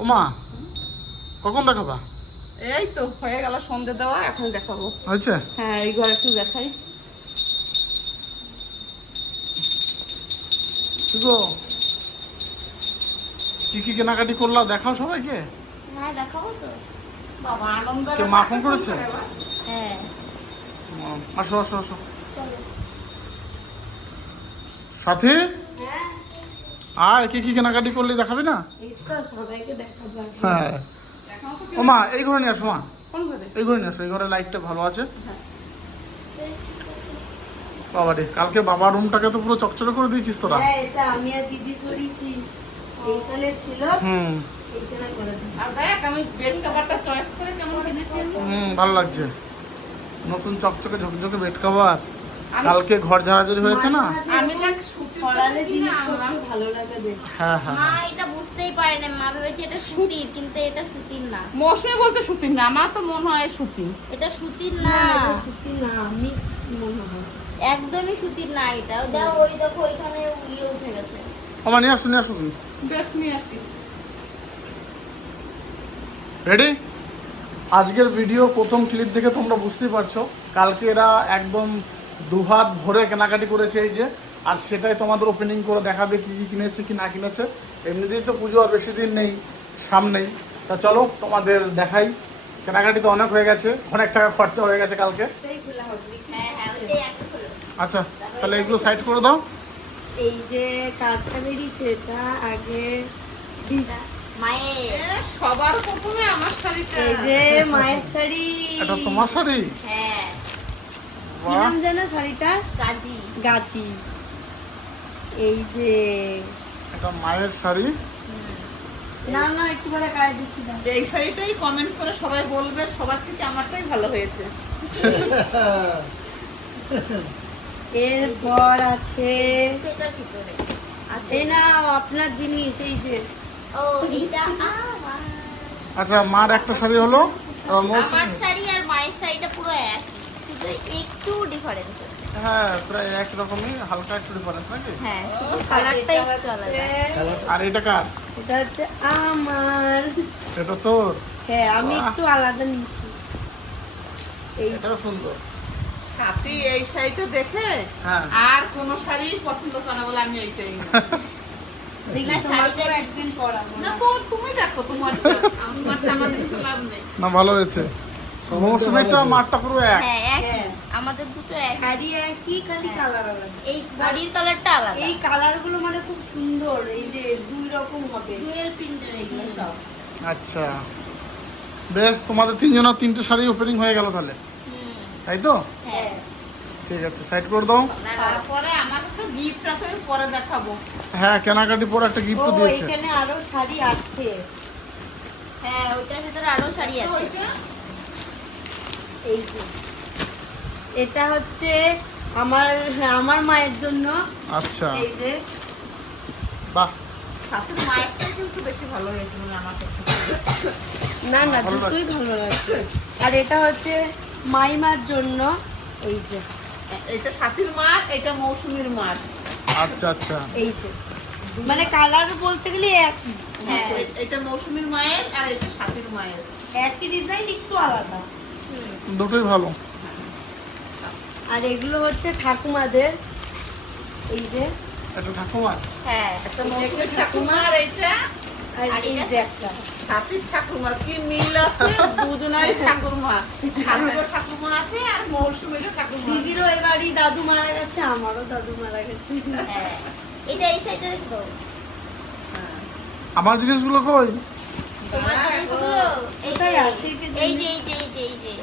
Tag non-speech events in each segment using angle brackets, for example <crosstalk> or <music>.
ও মা কখন দেখাবা? এই তো হয়ে গেল সন্ধে দেওয়া এখন দেখাবো। হয়েছে হ্যাঁ এই ঘরে একটু দেখাই। কি গো কি কি কেনাকাটি করলা? দেখাও সবাইকে। হ্যাঁ দেখাবো তো। বাবা আনন্দ কে মা ফোন করেছে? হ্যাঁ। আসো আসো আসো। চলো। সাথী? হ্যাঁ আয় কি কি কেনাকাটি করলি দেখাবি না? হ্যাঁ। দেখাও ও মা এই ঘরে নিয়ে আসো মা। এই ঘরে নিয়ে আসো এই ঘরে লাইটটা ভালো আছে। বাবা রে কালকে বাবা রুমটাকে তো পুরো চকচকে করে দিয়েছিস তোরা। হ্যাঁ এটা আমি আর দিদি সরিয়েছি। এইখানে ছিল। হুম। এইখানে করে আর দেখ আমি বেড কভারটা চয়েস করে কেমন কিনেছি হুম ভালো লাগছে। নতুন চকচকে ঝকঝকে বেড কভার কালকে ঘর ঝাড়াঝাড়ি হয়েছে না? আমি সুতির সরালে জিনিসপত্র ভালো লাগে দেখতে। হ্যাঁ হ্যাঁ মা হ্যাঁ। এটা বুঝতেই পারে না। মা ভেবেছে এটা সুতির কিন্তু এটা সুতির না। মৌসুমি বলতে সুতির না আমার তো মনে হয় সুতি এটা সুতির না না এটা সত্যি না মিক্স মনে হয়। একদমই সুতির না এটা। দাও ওই দেখো ওইখানে ইয়ে উঠে গেছে। মা নিয়ে আসো নিয়ে আসো তুমি। বেশ নিয়ে আসি। রেডি আজকের ভিডিও প্রথম ক্লিপ দেখে তোমরা বুঝতেই পারছ। কালকে এরা একদম দুহাত ভরে কেনাকাটি করেছে এই যে আর সেটাই তোমাদের ওপেনিং করে দেখাবে কি কি কিনেছে কি না কিনেছে। এমনিতেই তো পুজো আর বেশি দিন নেই সামনেই তা চলো তোমাদের দেখাই। কেনাকাটি তো অনেক হয়ে গেছে অনেক টাকা খরচা হয়ে গেছে কালকে। এটাই খোলা হবে হ্যাঁ হ্যাঁ আচ্ছা তাহলে এগুলো সাইড করে দাও। এই যে কার্ডটা বেরিয়েছে এটা আগে মায়ের। সবার প্রথমে আমার শাড়িটা। এই যে মায়ের শাড়ি। এটা তোমার শাড়ি? হ্যাঁ। কি নাম জানো শাড়িটা কাজি গাছি এই যে এটা মায়ের শাড়ি। না না একটু পরে গায়ে দেখি দাও। এই শাড়িটাই কমেন্ট করে সবাই বলবে সবার থেকে আমারটাই ভালো হয়েছে। <laughs> এরপর আছে সেটার ভিতরে। আছে। এই না আপনার জিনিস এই যে। ও আমার। আচ্ছা মার একটা শাড়ি হলো আমার শাড়ি আর মায়ের শাড়িটা পুরো এক শুধু একটু ডিফারেন্স আছে। হ্যাঁ প্রায় এক রকমই হালকা একটু ডিফারেন্স নাকি? হ্যাঁ শুধু আর কালারটা এটা একটু হচ্ছে- আলাদা আর এটা কার? এটা হচ্ছে আমার। এটা তোর? হ্যাঁ আমি একটু আলাদা নিয়েছি। সুন্দর। সাথী এই শাড়িটা দেখে হ্যাঁ। আর কোনো শাড়ি পছন্দ করে না বলে আমি এইটাই না ভালো হয়েছে। মৌসুমিটা মাঠটা পুরো এক। হ্যাঁ একই হ্যাঁ। আমাদের দুটো এক। শাড়ি একই খালি হ্যাঁ। কালার আলাদা? এই বডির কালারটা আলাদা। এই কালারগুলো মানে খুব সুন্দর এই যে দুই রকম হবে। ডুয়েল প্রিন্টের এগুলো সব। আচ্ছা। বেশ তোমাদের তিনজনের তিনটে শাড়ি ওপেনিং হয়ে গেল তাহলে। তাই তো? হ্যাঁ। ঠিক আছে সাইড করে দাও। তারপরে আমার তো গিফট আছে আমি পরে দেখাবো। হ্যাঁ কেনাকাটি পরে একটা গিফট দিয়েছে। এখানে আরও শাড়ি আছে। হ্যাঁ ওইটার ভিতরে আরও শাড়ি আছে। ওইটা এই যে। এটা হচ্ছে আমার হ্যাঁ, আমার মায়ের জন্য। আচ্ছা। এই যে। বাহ। সাথে মায়েরটাই কিন্তু বেশি ভালো হয়েছে মানে আমার কাছে না না দুটোই ভালো লাগছে। আর এটা হচ্ছে মাইমার জন্য। এই যে। এটা সাথীর মার এটা মৌসুমীর মার আচ্ছা আচ্ছা। এই যে। মানে কালার বলতে গেলে একই। হ্যাঁ এটা মৌসুমীর মায়ের আর এটা সাথীর মায়ের। একই ডিজাইন একটু আলাদা। দুটোই ভালো। আর এগুলো হচ্ছে ঠাকুমাদের এই যে। এটা ঠাকুমার? হ্যাঁ মৌসুমীর ঠাকুমার। এটা। আর এই যে একটা। সাথীর ঠাকুমার কি মিল আছে? দুজনারই ঠাকুমা। সাথীরও ঠাকুমা আছে আর মৌসুমীরও ঠাকুমা। দিদিরও এবারই দাদু মারা গেছে আমারও দাদু মারা গেছে। হ্যাঁ। এটা এই সাইডে দেখো হ্যাঁ। আমার জিনিসগুলো কই? তোমার জিনিসগুলো? এই যে এই যে এই যে এই যে।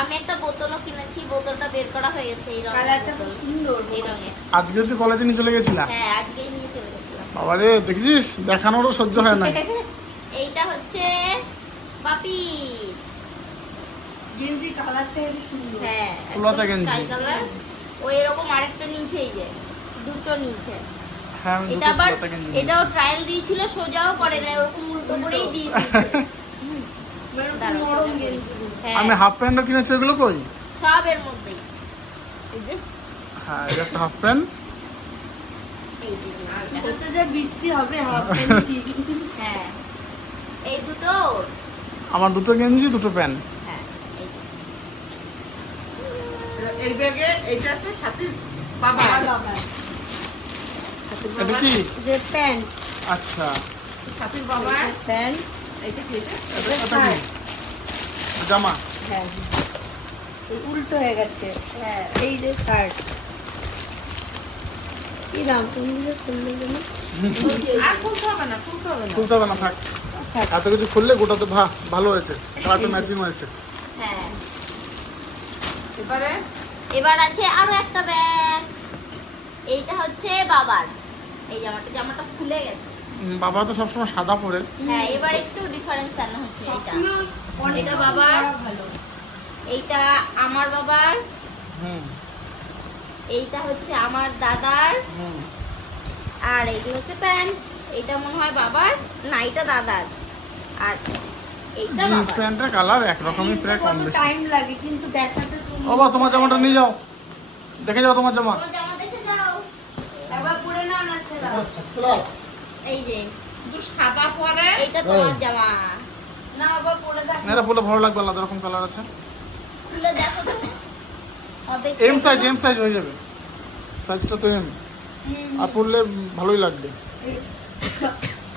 আমি একটা বোতলও কিনেছি বোতলটা বের করা হয়ে গেছে এই রঙের কালারটা খুব সুন্দর এই রঙের। আজকে তুই কলেজে নিয়ে চলে গেছিলাম হ্যাঁ আজকেই নিয়ে চলে গেছিলাম। বাবা রে দেখেছিস? দেখানোরও সহ্য হয় না <laughs> এইটা হচ্ছে পাপি গেঞ্জি কালারটা হেবি সুন্দর। হ্যাঁ ফুলহাতা গেঞ্জি। কালার ও এরকম আরেকটা নিয়েছে এই যে দুটো নিয়েছে। হ্যাঁ এটা আবার। এটাও ট্রায়াল দিয়েছিল সোজাও করে না এরকম উল্টো করেই দিয়ে দিয়েছে। <laughs> আমি হাফ প্যান্টও কিনেছি ওগুলো কই? সব এর মধ্যেই। এই যে। হ্যাঁ এটা একটা হাফ প্যান্ট এই যে। এটাতে যে বৃষ্টি হবে হাফ প্যান্টি <laughs> হ্যাঁ। এই দুটো? আমার দুটো গেঞ্জি দুটো প্যান্ট হ্যাঁ এই ব্যাগে এইটা আছে সাথীর বাবা এটা কি? যে প্যান্ট আচ্ছা। বাবা প্যান্ট কি এটা? জামা। হ্যাঁ উল্টো হয়ে গেছে। হ্যাঁ। এই যে শার্ট কি দাম? তুমি যে খুললে কেন? আর খুলতে হবে না খুলতে হবে না। খুলতে হবে না থাক। থাক। এত কিছু খুললে গোটা তো ভা ভালো হয়েছে। কালারটা ম্যাচিং হয়েছে। হ্যাঁ। এবারে? এবার আছে আরও একটা ব্যাগ এইটা হচ্ছে বাবার। এই জামাটা জামাটা খুলে গেছে। বাবা তো সবসময় সাদা পরে। হ্যাঁ এবার একটু ডিফারেন্স আনা হচ্ছে এটা রকম বাবার। ভালো। এইটা আমার বাবার হুম। এইটা হচ্ছে আমার দাদার হুম। আর এইগুলো হচ্ছে প্যান্ট এইটা মনে হয় বাবার না এটা দাদার। আর এইটা জিন্স বাবার। প্যান্টের কালার একরকমই কিনতে প্রায় কম বেশি। টাইম লাগে কিন্তু দেখাতে তুমি ও বা তোমার জামাটা নিয়ে যাও। দেখে যাও তোমার জামা। তোমার জামা দেখে যাও। একবার পরে নাও না ছেড়া। এই যে শুধু সাদা পরে। এইটা তোমার জামা। না আবার পরে দেখ। না, এটা ভালো লাগবে আলাদা রকম কালার আছে। খুলে দেখো তো। এম সাইজ এম সাইজ হয়ে যাবে। সাইজটা তো এম আর পরলে ভালোই লাগবে।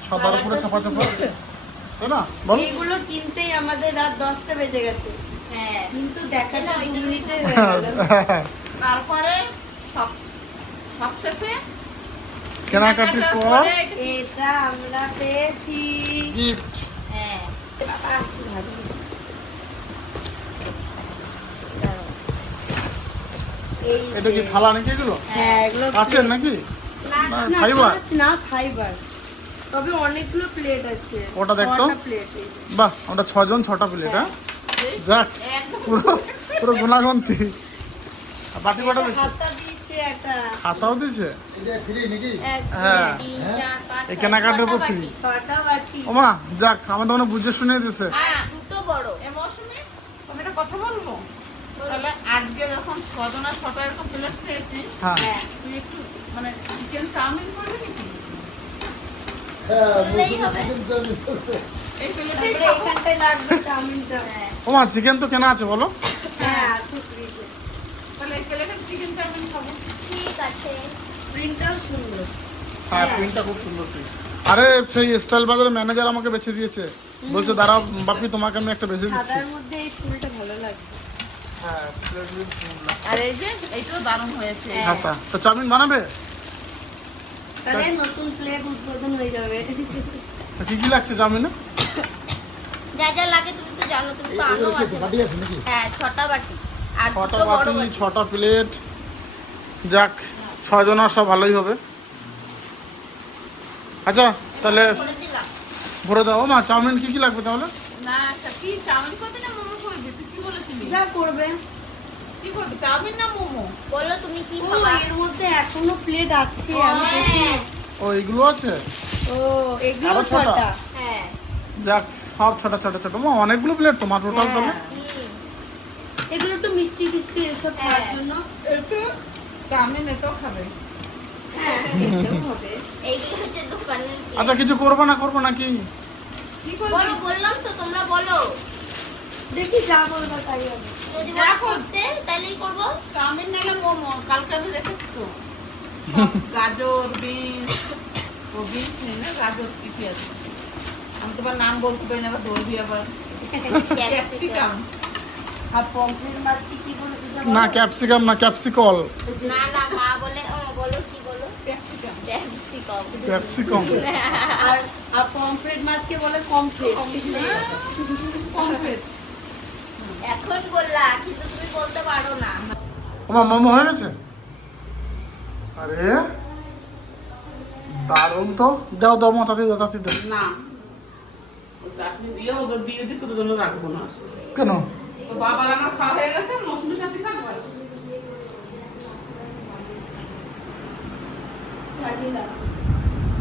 সাদার উপরে চাপা চাপা। তাই না? এইগুলো কিনতেই আমাদের রাত দশটা বেজে গেছে। হ্যাঁ। কিন্তু দেখাতে না, মিনিটে তারপরে সব সব শেষে কেনাকাটির পর এটা আমরা পেয়েছি। গিফট। হ্যাঁ। এটা কি থালা নাকি এগুলো? হ্যাঁ এগুলো কাছের নাকি? ফাইবার না ফাইবার তবে অনেকগুলো প্লেট আছে। ওটা। প্লেট বাহ আমরা ছজন ছটা প্লেট হ্যাঁ? যাক পুরো পুরো গুণাগন্তি বাটি বাটা দিচ্ছে একটা খাতাও এক, হ্যাঁ। তিন এই কেনাকাটার উপর। ছটা বাটি ওমা যাক আমাদের মনে বুঝে শুনে দিছে হ্যাঁ দুটো বড়। এ আমি একটা কথা বলব? তাহলে আজকে যখন ছজনা ছটা এরকম প্লেট খেয়েছি হ্যাঁ। হ্যাঁ। তুই একটু মানে চিকেন চাউমিন করবি নাকি? হ্যাঁ চিকেন তো কেনা আছে বলো। হ্যাঁ তাহলে এই চিকেন চাউমিন খাব ঠিক আছে। প্রিন্টটাও সুন্দর। হ্যাঁ হ্যাঁ। প্রিন্টটা খুব সুন্দর প্রিন্ট আরে সেই স্টাইল বাজারের ম্যানেজার আমাকে বেছে দিয়েছে। বলছে দাঁড়াও বাপি তোমাকে আমি একটা বেছে দিচ্ছি। সাদার মধ্যে এই ফুলটা ভালো লাগছে। হ্যাঁ plate with ফুল। আর এই যে এইটাও দারুণ হয়েছে। খাতা তো চাউমিন বানাবে? তাহলে নতুন প্লেট উদ্বোধন হয়ে যাবে। কি কি লাগছে চাউমিনে? যা যা লাগে তুমি তো জানো তুমি তো আনো আছে হ্যাঁ ছটা বাটি। ছটা বাটি ছটা প্লেট যাক ছজনের সব ভালোই হবে। আচ্ছা তাহলে ভরে দাও। মা চাউমিন কি কি লাগবে তাহলে? না আচ্ছা কি চাউমিন করবি না মোমো করবি? তুই কি বলেছিলি? যা করবে। কি করবি? চাউমিন না মোমো? বলো তুমি কি ও এর মধ্যে এখনও প্লেট আছে আমি হ্যাঁ। দেখি ও এগুলো আছে? ও এগুলো ছটা? ছটা। হ্যাঁ। যাক সব ছোট ছোট ছোট। মা অনেকগুলো প্লেট তোমার টোটাল হ্যাঁ। তাহলে? এগুলো একটু মিষ্টি টিষ্টি এসব খাওয়ার হ্যাঁ। জন্য এতো চাউমিন এতেও খাবে। হ্যাঁ দোকানের আচ্ছা কিছু করব না করব না কি কি বলো করবি বললাম তো তোমরা বলো। দেখি যা বলব তাই হবে। যদি যা করতে তাহলেই করব। চাউমিন নাহলে মোমো কালকে আমি রেখেছি তো। <laughs> গাজর বিনস ও বিনস নেই না গাজর কি কি আছে। আমি তোমার নাম বলতে পারি না আবার দৌড়বি আবার। ক্যাপসিকাম। আর পমফ্রেট মাছ কি কি বলে সেটা না ক্যাপসিকাম না ক্যাপসিকল। না না মা বলে ও বলো কি বলো? ক্যাপসিকাম। ক্যাপসিকাম। ক্যাপসিকম। আর আর পমফ্রেট মাছকে বলে কমফ্রেট এখন বললা কিন্তু তুমি বলতে পারো না। তোমার মোমো হয়ে গেছে? আরে দারুণ তো। দাও দাও মোটাটি দাও দাও। না। ও চাটনি দিয়ে ওদের দিয়ে দিই তোদের জন্য রাখব না। কেন? তো বাবার আমার খাওয়া হয়ে গেছে মৌসুমির সাথে খাব?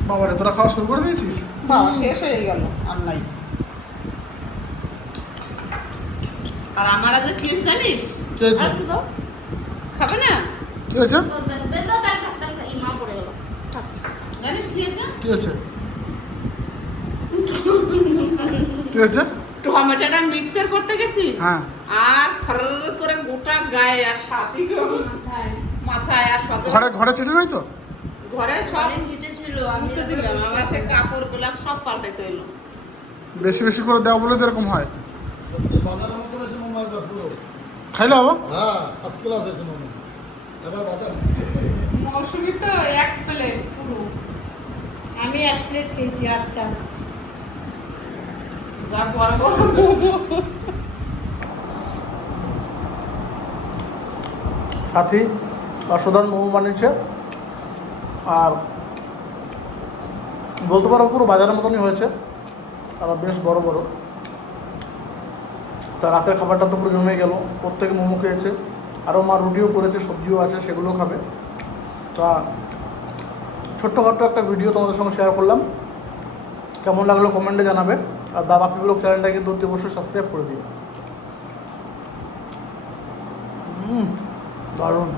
বাবারে তোরা খাওয়া শুরু করে দিয়েছিস? বাবা শেষ হয়ে গেল আর নাই। আর আমার আজ কি জানিস। খাবে না? কি হয়েছে? জানিস কি হয়েছে? কি হয়েছে? কি হয়েছে? টমেটোটা মিক্সচার করতে গেছি? হ্যাঁ। আর ফর করে গোটা গায়ে আর সাথে মাথায়। মাথায় আর সব ঘরে ঘরে চেটে নয় তো? ঘরে সব অনেক ছিটেছিল আমি মুছে দিলাম আবার সে কাপড়গুলা সব পাল্টাইতে হইল। বেশি বেশি করে দেওয়া বলে তো এরকম হয়। খাইলে বাবা হ্যাঁ ফার্স্ট ক্লাস হয়েছে এবার বাজার। মৌসুমি তো এক প্লেট পুরো। আমি এক প্লেট খেয়েছি আটটা। সাথী অসাধারণ মোমো বানিয়েছে। আর বলতে পারো পুরো বাজারের মতনই হয়েছে আর বেশ বড় বড়। তা রাতের খাবারটা তো পুরো জমে গেল, প্রত্যেকে মোমো খেয়েছে আরও মা রুটিও করেছে, সবজিও আছে, সেগুলো খাবে। তা ছোট্টখাট্ট একটা ভিডিও তোমাদের সঙ্গে শেয়ার করলাম। কেমন লাগল কমেন্টে জানাবে। আর দাদা পিবলক চ্যানেলটা কিন্তু অতি অবশ্যই সাবস্ক্রাইব করে দিন। দারুণ।